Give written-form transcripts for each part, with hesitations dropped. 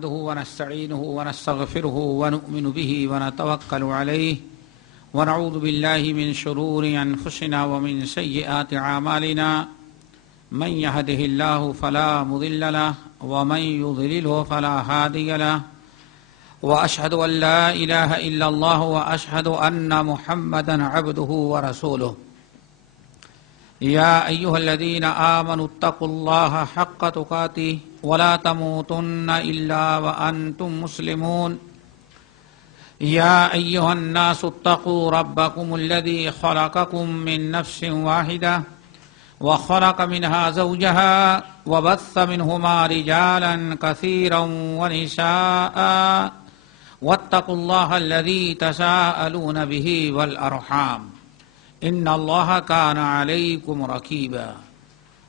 نحمده ونستعينه ونستغفره ونؤمن به ونتوكل عليه ونعوذ بالله من شرور أنفسنا ومن سيئات أعمالنا من يهده الله فلا مضل له ومن يضلله فلا هادي له وأشهد أن لا إله إلا الله وأشهد أن محمدا عبده ورسوله يا أيها الذين آمنوا اتقوا الله حق تقاته ولا تموتن إلا وأنتم مسلمون يا أيها الناس اتقوا ربكم الذي خلقكم من نفس واحدة وخلق منها زوجها وبث منهما رجالا كثيرا ونساء واتقوا الله الذي تساءلون به والأرحام إن الله كان عليكم رقيبا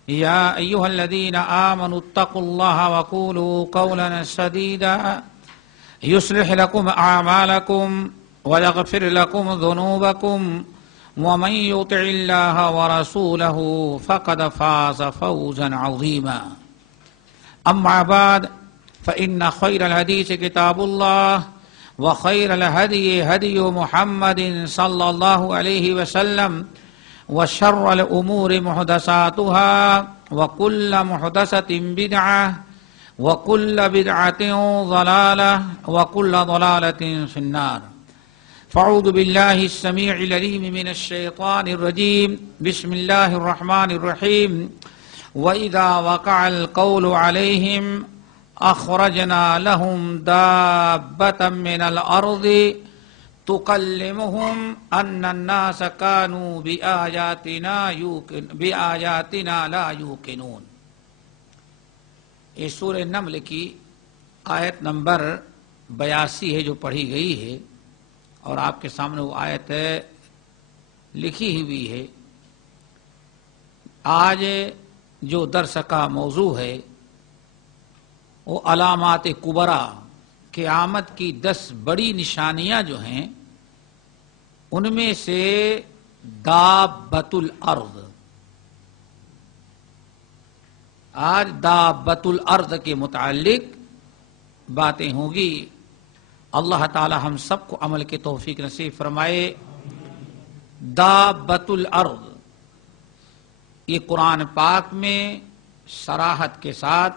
يا أيها الذين آمنوا اتقوا الله وقولوا قولا سديدا يصلح لكم أعمالكم ويغفر لكم ذنوبكم ومن يطع الله ورسوله فقد فاز فوزا عظيما أما بعد فإن خير الحديث كتاب الله وخير الهدي هدي محمد صلى الله عليه وسلم وشر الأمور محدثاتها وكل محدثة بدعة وكل بدعة ضلالة وكل ضلالة في النار فأعوذ بالله السميع العليم من الشيطان الرجيم بسم الله الرحمن الرحيم وإذا وقع القول عليهم أخرجنا لهم دابة من الأرض تكلمهم أن الناس كانوا بآياتنا لا يوقنون۔ یہ سورہ نمل کی آیت نمبر 82 ہے جو پڑھی گئی ہے، اور آپ کے سامنے وہ آیت لکھی ہوئی ہے۔ آج جو درس کا موضوع ہے وہ علامات کبریٰ، قیامت کی 10 بڑی نشانیاں جو ہیں ان میں سے دابۃ الارض۔ آج دابۃ الارض کے متعلق باتیں ہوں گی۔ اللہ تعالی ہم سب کو عمل کے توفیق نصیب فرمائے۔ دابۃ الارض یہ قرآن پاک میں صراحت کے ساتھ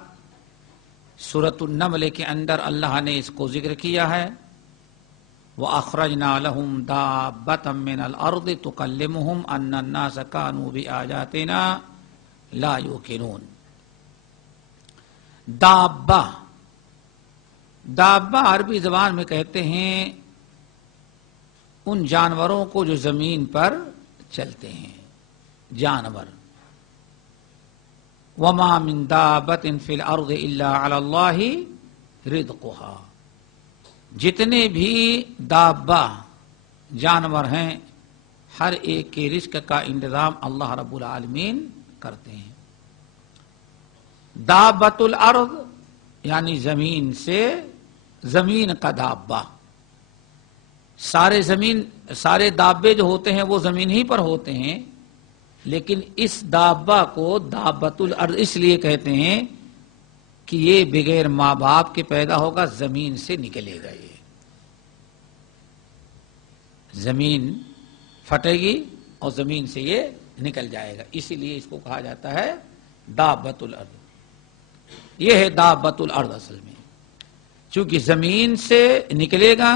سورۃ النمل کے اندر اللہ نے اس کو ذکر کیا ہے۔ وَأَخْرَجْنَا لَهُمْ دَابَّةً مِّنَ الْأَرْضِ تُكَلِّمُهُمْ أَنَّ النَّاسَ كَانُوا بِآيَاتِنَا لَا يُوقِنُونَ۔ دابہ عربی زبان میں کہتے ہیں ان جانوروں کو جو زمین پر چلتے ہیں، جانور۔ وَمَا مِن دَابَّةٍ فِي الْأَرْضِ إِلَّا عَلَى اللَّهِ رِزْقُهَا۔ جتنے بھی دابہ جانور ہیں ہر ایک کے رزق کا انتظام اللہ رب العالمین کرتے ہیں۔ دابۃ الارض یعنی زمین سے، زمین کا دابہ۔ سارے دابے جو ہوتے ہیں وہ زمین ہی پر ہوتے ہیں، لیکن اس دابہ کو دابۃ الارض اس لیے کہتے ہیں کہ یہ بغیر ماں باپ کے پیدا ہوگا، زمین سے نکلے گا۔ یہ زمین پھٹے گی اور زمین سے یہ نکل جائے گا، اسی لیے اس کو کہا جاتا ہے دابۃ الارض۔ یہ ہے دابۃ الارض اصل میں، چونکہ زمین سے نکلے گا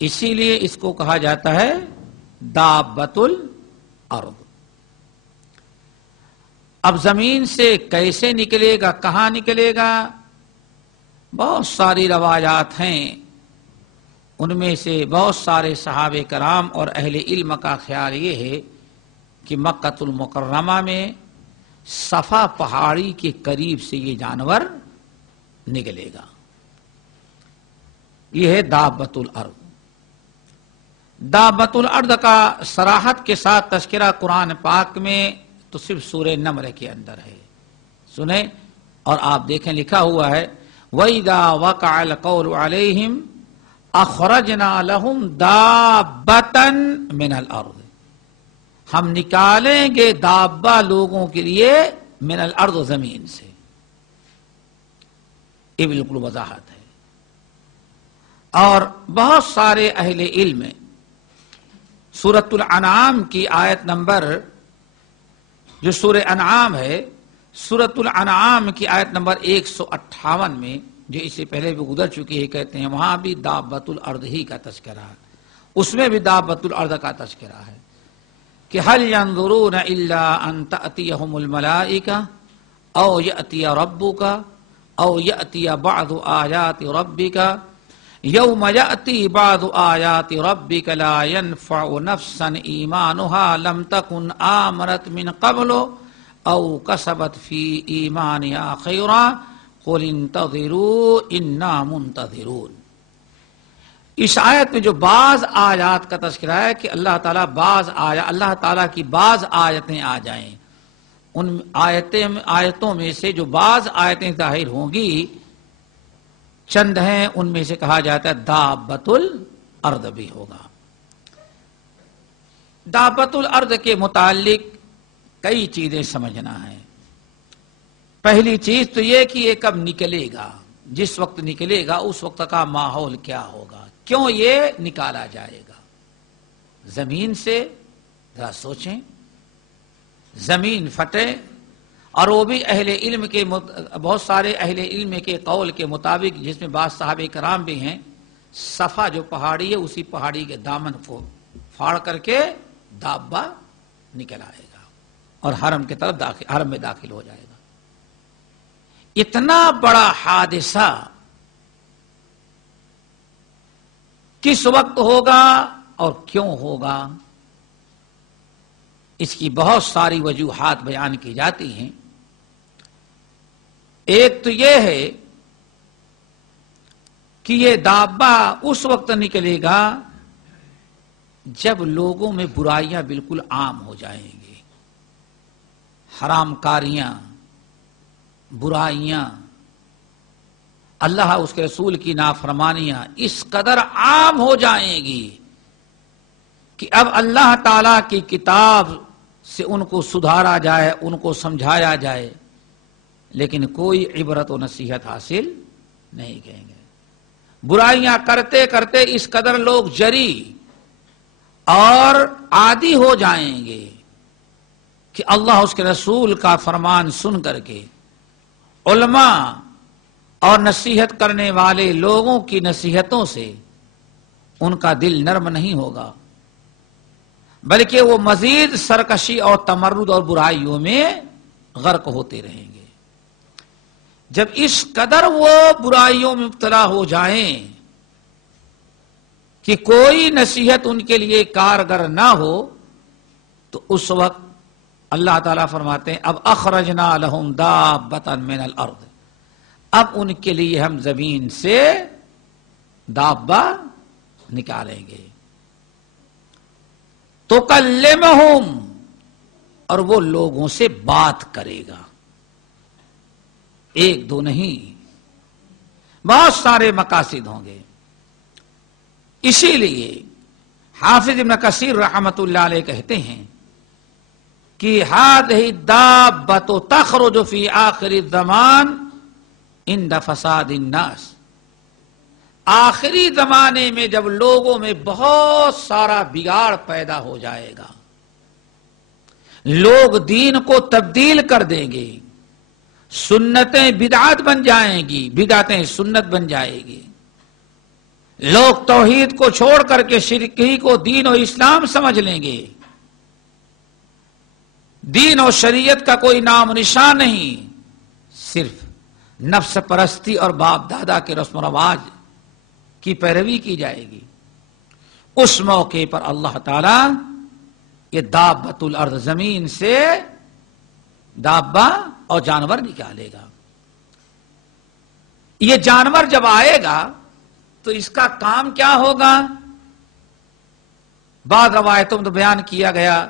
اسی لیے اس کو کہا جاتا ہے دابۃ الارض۔ اب زمین سے کیسے نکلے گا، کہاں نکلے گا، بہت ساری روایات ہیں۔ ان میں سے بہت سارے صحابہ کرام اور اہل علم کا خیال یہ ہے کہ مکۃ المکرمہ میں صفا پہاڑی کے قریب سے یہ جانور نکلے گا۔ یہ ہے دابۃ الارض۔ دابۃ الارض کا صراحت کے ساتھ تذکرہ قرآن پاک میں تو صرف سورہ نمل کے اندر ہے، سنیں اور آپ دیکھیں لکھا ہوا ہے وَإِذَا وَقَعَ الْقَوْلُ عَلَيْهِمْ أَخْرَجْنَا لَهُمْ دَابَّةً مِّنَ الْأَرْضِ۔ ہم نکالیں گے دابہ لوگوں کے لیے من الارض، زمین سے۔ یہ بالکل وضاحت ہے. اور بہت سارے اہل علم سورۃ الانعام کی آیت نمبر، جو سورہ انعام ہے، سورۃ الانعام کی آیت نمبر 158 میں، جو اس سے پہلے بھی گزر چکی ہے، کہتے ہیں وہاں بھی دابۃ الارض ہی کا تذکرہ ہے، اس میں بھی دابۃ الارض کا تذکرہ ہے کہ هل ينظرون الا ان تأتيهم الملائکہ او یأتی ربک او یأتی بعض آیات ربک یوم یأتی بعض آیات ربک لا ينفع نفسا ایمانها لم تکن آمنت من قبل او کسبت فی ایمانها خیرا قل انتظروا انا منتظرون. اس آیت میں جو بعض آیات کا تذکرہ ہے کہ اللہ تعالیٰ کی بعض آیتیں آ جائیں، ان آیتوں میں سے جو بعض آیتیں ظاہر ہوں گی، چند ہیں، ان میں سے کہا جاتا ہے دابۃ الارض بھی ہوگا. دابۃ الارض کے متعلق کئی چیزیں سمجھنا ہے. پہلی چیز تو یہ کہ یہ کب نکلے گا، جس وقت نکلے گا اس وقت کا ماحول کیا ہوگا، کیوں یہ نکالا جائے گا زمین سے. ذرا سوچیں، زمین پھٹے، اور وہ بھی اہل علم کے بہت سارے اہل علم کے قول کے مطابق، جس میں بعض صحابہ کرام بھی ہیں، صفا جو پہاڑی ہے اسی پہاڑی کے دامن کو پھاڑ کر کے دابہ نکل آئے گا اور حرم کی طرف حرم میں داخل ہو جائے گا. اتنا بڑا حادثہ کس وقت ہوگا اور کیوں ہوگا، اس کی بہت ساری وجوہات بیان کی جاتی ہیں. ایک تو یہ ہے کہ یہ دابہ اس وقت نکلے گا جب لوگوں میں برائیاں بالکل عام ہو جائیں گی، حرام کاریاں، برائیاں، اللہ اس کے رسول کی نافرمانیاں اس قدر عام ہو جائیں گی کہ اب اللہ تعالی کی کتاب سے ان کو سدھارا جائے، ان کو سمجھایا جائے، لیکن کوئی عبرت و نصیحت حاصل نہیں کریں گے. برائیاں کرتے کرتے اس قدر لوگ جری اور عادی ہو جائیں گے کہ اللہ اس کے رسول کا فرمان سن کر کے علماء اور نصیحت کرنے والے لوگوں کی نصیحتوں سے ان کا دل نرم نہیں ہوگا، بلکہ وہ مزید سرکشی اور تمرد اور برائیوں میں غرق ہوتے رہیں گے. جب اس قدر وہ برائیوں میں مبتلا ہو جائیں کہ کوئی نصیحت ان کے لیے کارگر نہ ہو، تو اس وقت اللہ تعالیٰ فرماتے ہیں اب اخرجنا لہم دابۃ من الارض، اب ان کے لیے ہم زمین سے دابہ نکالیں گے. تکلمہم، اور وہ لوگوں سے بات کرے گا، ایک دو نہیں، بہت سارے مقاصد ہوں گے. اسی لیے حافظ ابن کثیر رحمۃ اللہ علیہ کہتے ہیں کہ هذه الدابۃ تخرج فی آخر الزمان عند فساد الناس، آخری زمانے میں جب لوگوں میں بہت سارا بگاڑ پیدا ہو جائے گا، لوگ دین کو تبدیل کر دیں گے، سنتیں بدعت بن جائیں گی، بدعتیں سنت بن جائے گی، لوگ توحید کو چھوڑ کر کے شرکی کو دین و اسلام سمجھ لیں گے، دین و شریعت کا کوئی نام و نشان نہیں، صرف نفس پرستی اور باپ دادا کے رسم و رواج کی پیروی کی جائے گی. اس موقع پر اللہ تعالی یہ دابۃ الارض، زمین سے دابہ اور جانور نکالے گا. یہ جانور جب آئے گا تو اس کا کام کیا ہوگا؟ بعض روایتوں میں بیان کیا گیا